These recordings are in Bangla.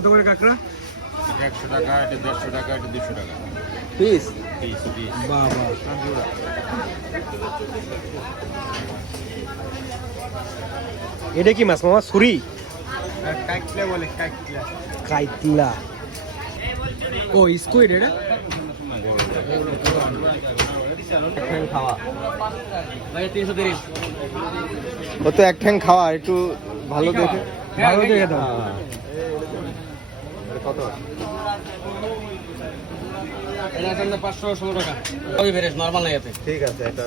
কত করে কাঁকড়া? 100 টাকা, এটা 150 টাকা, এটা 200 টাকা পিস। Piece piece. বাবা, এটা কি মাছ মামা? ছুরি? কাইটলা বলে, কাইটলা। কাইতলা। ও স্কুইড এটা? খাওয়া ভাই 330। ও তো এক ঠ্যাং খাওয়া, একটু ভালো দেখে ভালো দেখে দাও। কত? এটা আসলে 516 টাকা। ওই ভেরেস নরমাল নাই এতে। ঠিক আছে, এটা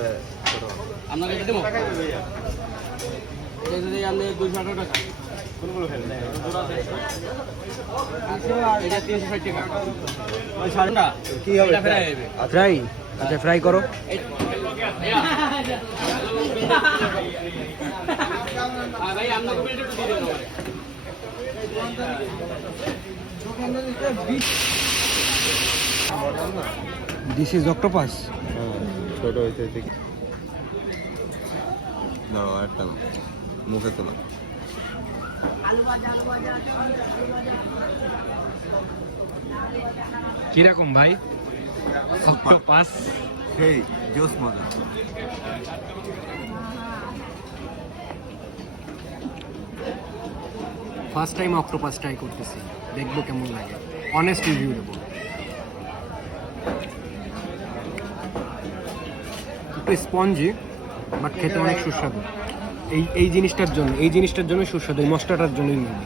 আপনাকে এটা দেবো? এটা যদি আপনি 218 টাকা। কোনগুলো ফেলেন? এটা 360 টাকা। ওই সাড়েটা কি হবে? এটা ফ্রাই হবে। ফ্রাই? আচ্ছা ফ্রাই করো। ভাই আপনাকে বিলটা একটু দিয়ে দেবো। This is octopus. ছোট হয়েছে ঠিক। দাঁড়াও, একটা না, মুখে তোলা। কিরকম ভাই? অক্টোপাস সেই জোস মজা। ফার্স্ট টাইম অক্টোপাস ট্রাই করতেছি, দেখবো কেমন লাগে। অনেস্ট রিভিউ দেবো। একটু স্পঞ্জি, বাট খেতে অনেক সুস্বাদু। এই জিনিসটার জন্য সুস্বাদু, এই মশলাটার জন্যই নেই,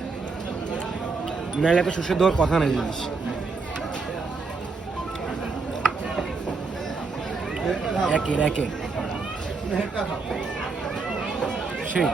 নাহলে এত সুস্বাদু হওয়ার কথা নাই জিনিস। একে সেই